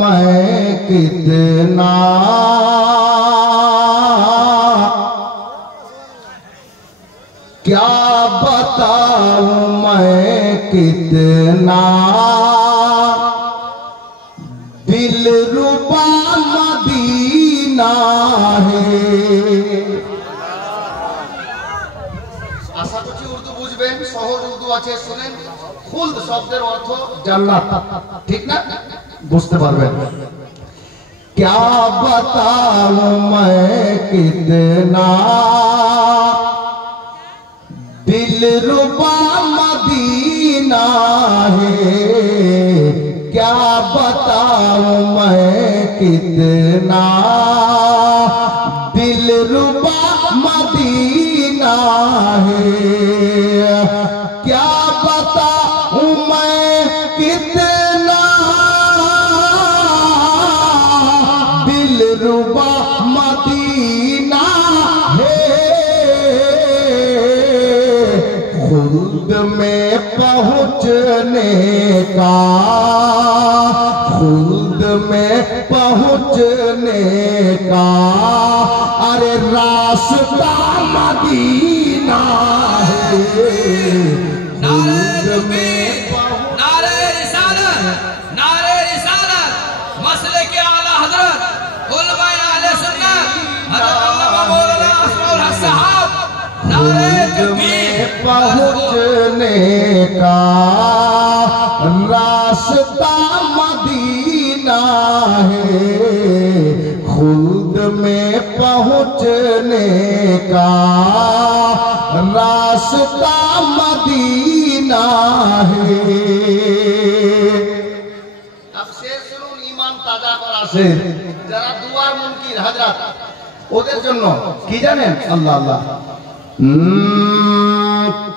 मैं कितना क्या बताऊं मैं कितना दिलरुबा मदीना है। आशा করছি উর্দু বুঝবেন, সহজ উর্দু আছে, শুনেন। খুলদ শব্দের অর্থ জান্নাত, ঠিক না? বুঝতে পারবেন। क्या बताऊं मैं कितना दिलरुबा मदीना है। क्या बताऊं मैं कितना दिलरुबा मदीना है। क्या बताऊं मैं कितना दिलरुबा मदीना है। खुद में पहुँचने का, खुद में पहुँचने का अरे रास्ता मदीना है। खुद में नारे रिसालत मसले के आला हजरत उलमाए अहले सुन्नत हजरत अल्लामा मौलाना असमाउल हक साहब नारे तकबीर पहुँचने का रास्ता मदीना है। खुद में पहुँचने का रास्ता मदीना है। अब शेर सुनुन, ईमान ताजा करा शेर। जरा दुआर मुनकिर हजरत ওদের জন্য কি জানেন? আল্লাহ আল্লাহ।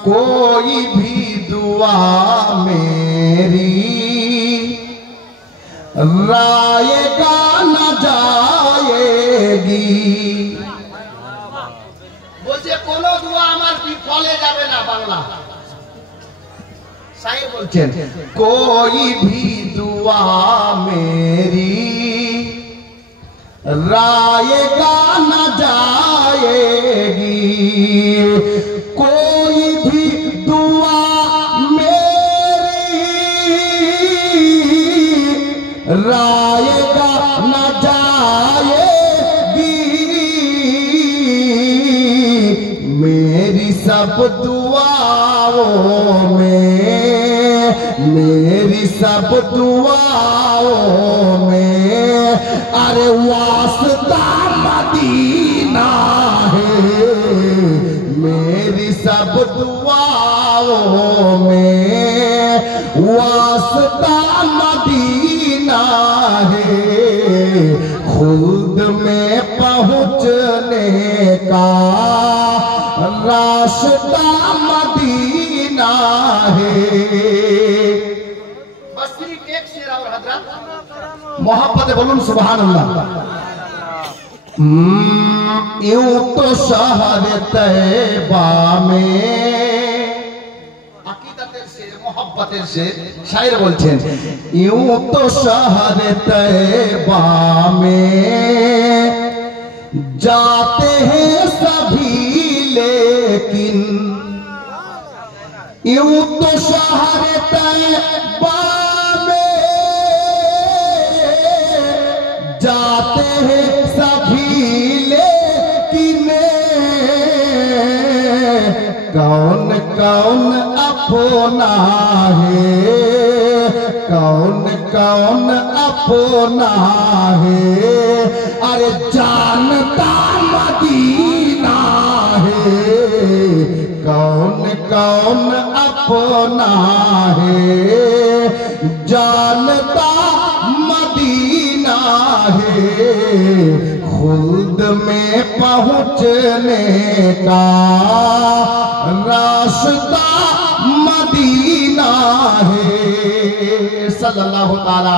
कोई भी दुआ मेरी रायगा न जाएगी। বলছে কোন দোয়া আমার বিফলে যাবে না। বাংলা শায়ের বলছেন कोई भी दुआ मेरी रायगा न जाएगी। कोई भी दुआ मेरी रायगा न जाएगी। मेरी सब दुआओं में, मेरी सब दुआओं में अरे वास्ता मदीना है। मेरी सब दुआओं में वास्ता मदीना है। खुद में पहुँचने का रास्ता मदीना है। बस फिर एक शेर और हजरत मोहब्बत बोलूं सुभान अल्लाह। यूं तो शहर तैबा में अकीदतेर शेर, मोहब्बतेर शेर शायर बोलছেন यूं तो शहर तैबा में जाते हैं सभी लेकिन। यूं तो शहर तैबा में जाते हैं सभी लेकिन। कौन कौन अपना है, कौन कौन अपना है अरे जानता मदीना है। कौन कौन अपना है जानता मदीना है। खुद में पहुँचने का रास्ता मदीना है। सल्लल्लाहु ताला